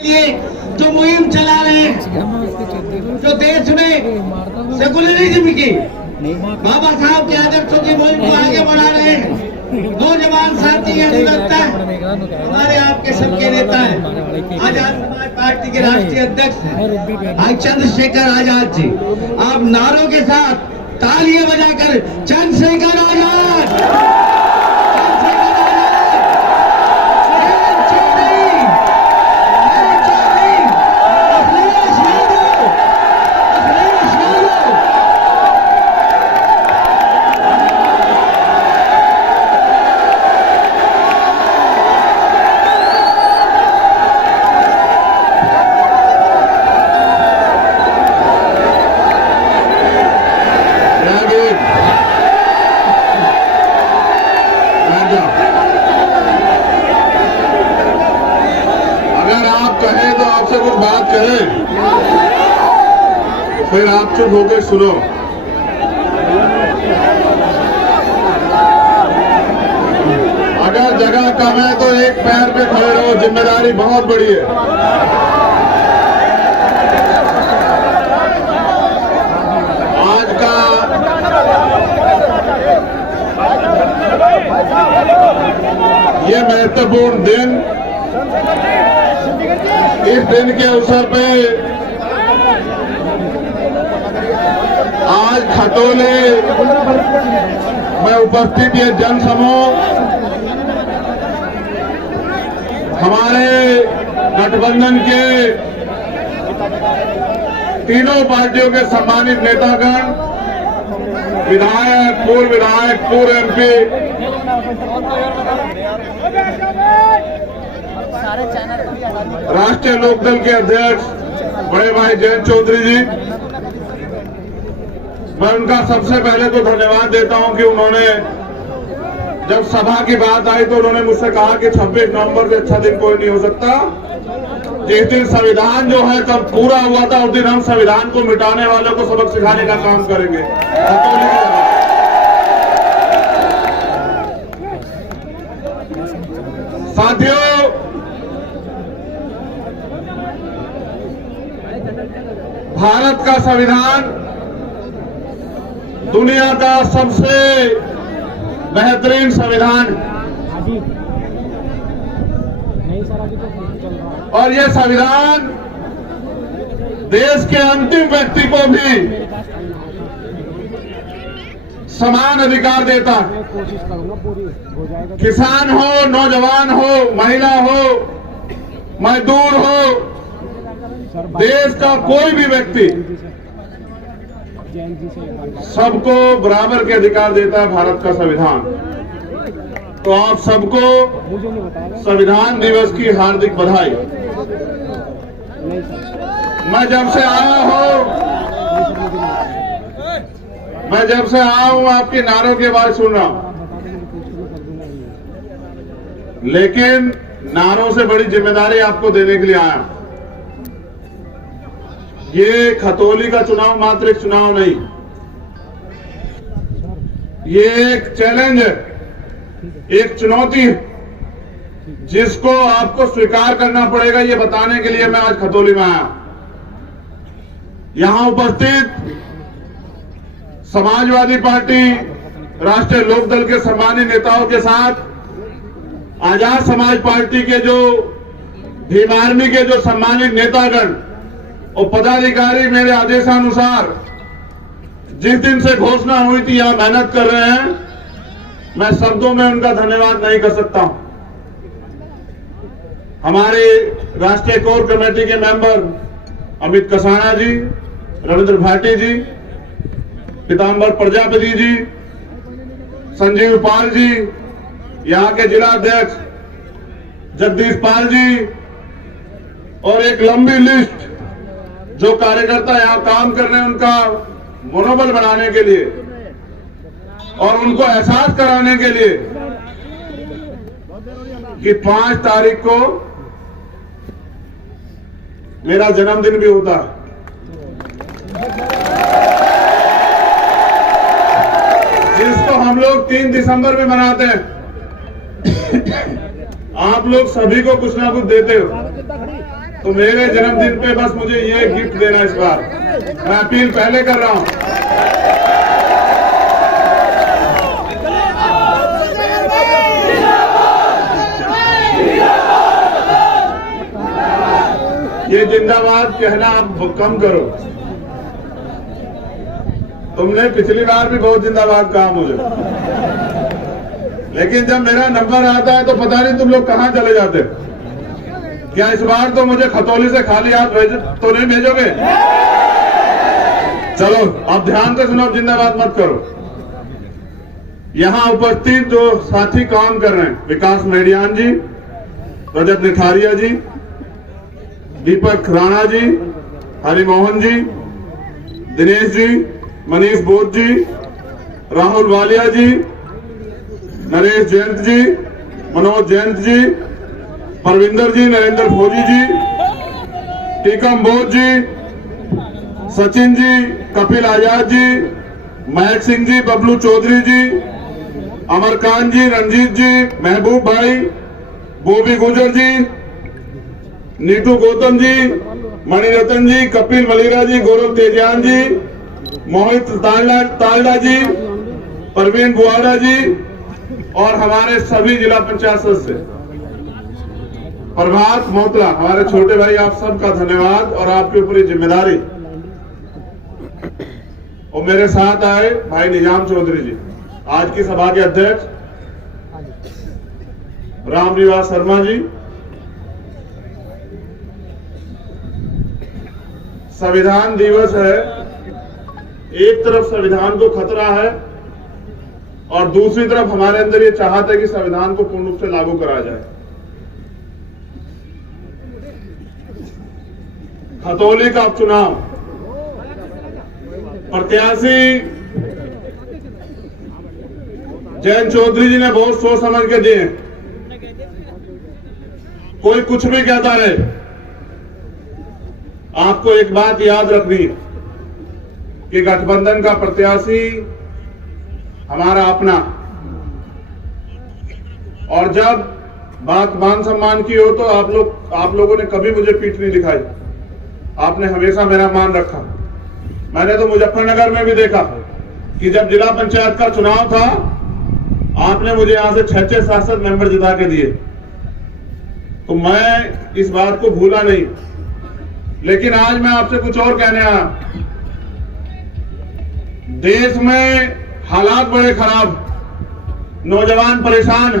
ये जो मुहिम चला रहे हैं, जो देश में सेकुलरिज्म की बाबा साहब के आदर्शों की मुहिम को आगे बढ़ा रहे हैं, नौजवान साथी अनुगता हमारे आपके सबके नेता हैं, आजाद समाज पार्टी के राष्ट्रीय अध्यक्ष भाई चंद्रशेखर आजाद जी। आप नारों के साथ तालियां बजाकर चंद्रशेखर आजाद, कहें तो आपसे कुछ बात करें, फिर आप चुप होकर सुनो। अगर जगह कम है तो एक पैर पे खड़े रहो, जिम्मेदारी बहुत बड़ी है। आज का ये महत्वपूर्ण दिन, इस दिन के अवसर पे आज खतौली में उपस्थित ये जनसमूह हमारे गठबंधन के तीनों पार्टियों के सम्मानित नेतागण, विधायक, पूर्व एमपी, राष्ट्रीय लोकदल के अध्यक्ष बड़े भाई जयंत चौधरी जी, मैं उनका सबसे पहले तो धन्यवाद देता हूं कि उन्होंने जब सभा की बात आई तो उन्होंने मुझसे कहा कि 26 नवंबर से अच्छा दिन कोई नहीं हो सकता। जिस दिन संविधान जो है कब पूरा हुआ था उस दिन हम संविधान को मिटाने वालों को सबक सिखाने का काम करेंगे। साथियों, भारत का संविधान दुनिया का सबसे बेहतरीन संविधान और यह संविधान देश के अंतिम व्यक्ति को भी समान अधिकार देता है। किसान हो, नौजवान हो, महिला हो, मजदूर हो, देश का कोई भी व्यक्ति सबको बराबर के अधिकार देता है भारत का संविधान। तो आप सबको संविधान दिवस की हार्दिक बधाई। मैं जब से आया हूं आपके नारों की आवाज सुन रहा हूं, लेकिन नारों से बड़ी जिम्मेदारी आपको देने के लिए आया। ये खतौली का चुनाव मात्र एक चुनाव नहीं, ये एक चैलेंज है, एक चुनौती है जिसको आपको स्वीकार करना पड़ेगा। ये बताने के लिए मैं आज खतौली में आया। यहां उपस्थित समाजवादी पार्टी, राष्ट्रीय लोकदल के सम्मानित नेताओं के साथ आजाद समाज पार्टी के जो भीम आर्मी के जो सम्मानित नेतागण और पदाधिकारी मेरे आदेशानुसार जिस दिन से घोषणा हुई थी यहां मेहनत कर रहे हैं, मैं शब्दों में उनका धन्यवाद नहीं कर सकता हूं। हमारे राष्ट्रीय कोर कमेटी के मेंबर अमित कसाना जी, रविंद्र भाटी जी, पीताम्बर प्रजापति जी, संजीव पाल जी, यहां के जिला अध्यक्ष जगदीश पाल जी और एक लंबी लिस्ट जो कार्यकर्ता यहां काम कर रहे हैं, उनका मनोबल बढ़ाने के लिए और उनको एहसास कराने के लिए कि 5 तारीख को मेरा जन्मदिन भी होता है। जिसको हम लोग 3 दिसंबर में मनाते हैं। आप लोग सभी को कुछ ना कुछ देते हो। तो मेरे जन्मदिन पे बस मुझे ये गिफ्ट देना इस बार। मैं अपील पहले कर रहा हूं। ये जिंदाबाद कहना आप कम करो। तुमने पिछली बार भी बहुत जिंदाबाद कहा मुझे, लेकिन जब मेरा नंबर आता है तो पता नहीं तुम लोग कहां चले जाते। क्या इस बार तो मुझे खतौली से खाली हाथ तो नहीं भेजोगे? चलो अब ध्यान से सुनो, जिंदाबाद मत करो। यहां उपस्थित जो साथी काम कर रहे हैं, विकास मेडियान जी, रजत निठारिया जी, दीपक राणा जी, हरिमोहन जी, दिनेश जी, मनीष बोध जी, राहुल वालिया जी, नरेश जयंत जी, मनोज जयंत जी, परविंदर जी, नरेंद्र फौजी जी, टीकम बोध जी, सचिन जी, कपिल आजाद जी, महक सिंह जी, बबलू चौधरी जी, अमरकांत जी, रंजीत जी, महबूब भाई, बोबी गुजर जी, नीतू गौतम जी, मणिरत्न जी, कपिल मलिरा जी, गौरव तेजान जी, मोहित तालडा जी, परवीन बुआड़ा जी और हमारे सभी जिला पंचायत सदस्य, प्रभात मोतला, हमारे छोटे भाई, आप सबका धन्यवाद और आपके ऊपर जिम्मेदारी। और मेरे साथ आए भाई निजाम चौधरी जी, आज की सभा के अध्यक्ष, रामनिवास शर्मा जी, संविधान दिवस है। एक तरफ संविधान को खतरा है और दूसरी तरफ हमारे अंदर ये चाहत है कि संविधान को पूर्ण रूप से लागू करा जाए। खतौली का उपचुनाव प्रत्याशी जयंत चौधरी जी ने बहुत सोच समझ के दिए। कोई कुछ भी कहता रहे, आपको एक बात याद रखनी है कि गठबंधन का प्रत्याशी हमारा अपना, और जब बात मान सम्मान की हो तो आप लोगों ने कभी मुझे पीठ नहीं दिखाई। आपने हमेशा मेरा मान रखा। मैंने तो मुजफ्फरनगर में भी देखा कि जब जिला पंचायत का चुनाव था, आपने मुझे यहां से 6 सांसद मेंबर जिता के दिए, तो मैं इस बात को भूला नहीं। लेकिन आज मैं आपसे कुछ और कहने आया। देश में हालात बड़े खराब, नौजवान परेशान।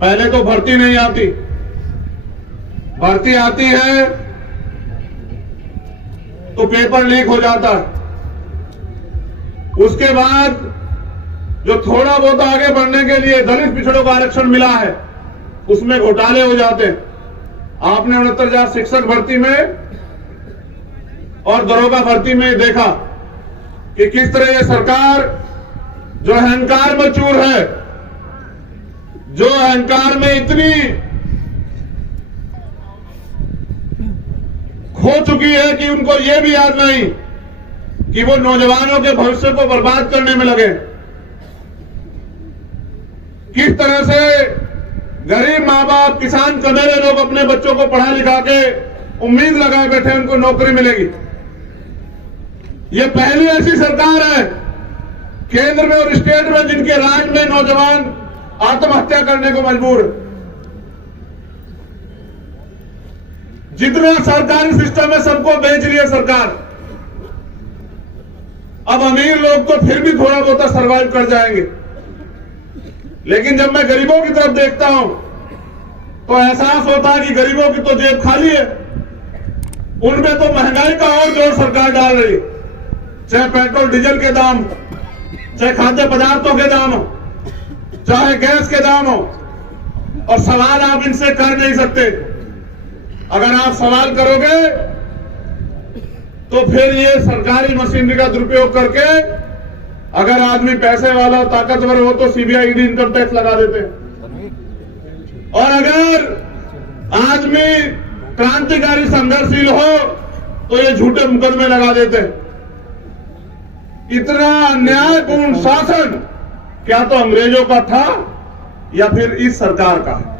पहले तो भर्ती नहीं आती, भर्ती आती है तो पेपर लीक हो जाता है। उसके बाद जो थोड़ा बहुत आगे बढ़ने के लिए दलित पिछड़ों को आरक्षण मिला है, उसमें घोटाले हो जाते हैं। आपने 69,000 शिक्षक भर्ती में और दरोगा भर्ती में देखा कि किस तरह ये सरकार जो अहंकार में चूर है, जो अहंकार में इतनी खो चुकी है कि उनको ये भी याद नहीं कि वो नौजवानों के भविष्य को बर्बाद करने में लगे। किस तरह से गरीब माँ बाप, किसान कमेरे लोग अपने बच्चों को पढ़ा लिखा के उम्मीद लगाए बैठे उनको नौकरी मिलेगी। ये पहली ऐसी सरकार है केंद्र में और स्टेट में जिनके राज में नौजवान आत्महत्या करने को मजबूर है। जितना सरकारी सिस्टम है सबको बेच रही है सरकार। अब अमीर लोग तो फिर भी थोड़ा बहुत सरवाइव कर जाएंगे, लेकिन जब मैं गरीबों की तरफ देखता हूं तो एहसास होता है कि गरीबों की तो जेब खाली है। उनमें तो महंगाई का और जोर सरकार डाल रही है, चाहे पेट्रोल डीजल के दाम, चाहे खाद्य पदार्थों के दाम हो, चाहे गैस के दाम हो। और सवाल आप इनसे कर नहीं सकते। अगर आप सवाल करोगे तो फिर ये सरकारी मशीनरी का दुरुपयोग करके अगर आदमी पैसे वाला और ताकतवर हो तो सीबीआई ईडी इनकम टैक्स लगा देते हैं, और अगर आदमी क्रांतिकारी संघर्षशील हो तो ये झूठे मुकदमे लगा देते हैं। इतना अन्यायपूर्ण शासन क्या तो अंग्रेजों का था या फिर इस सरकार का है।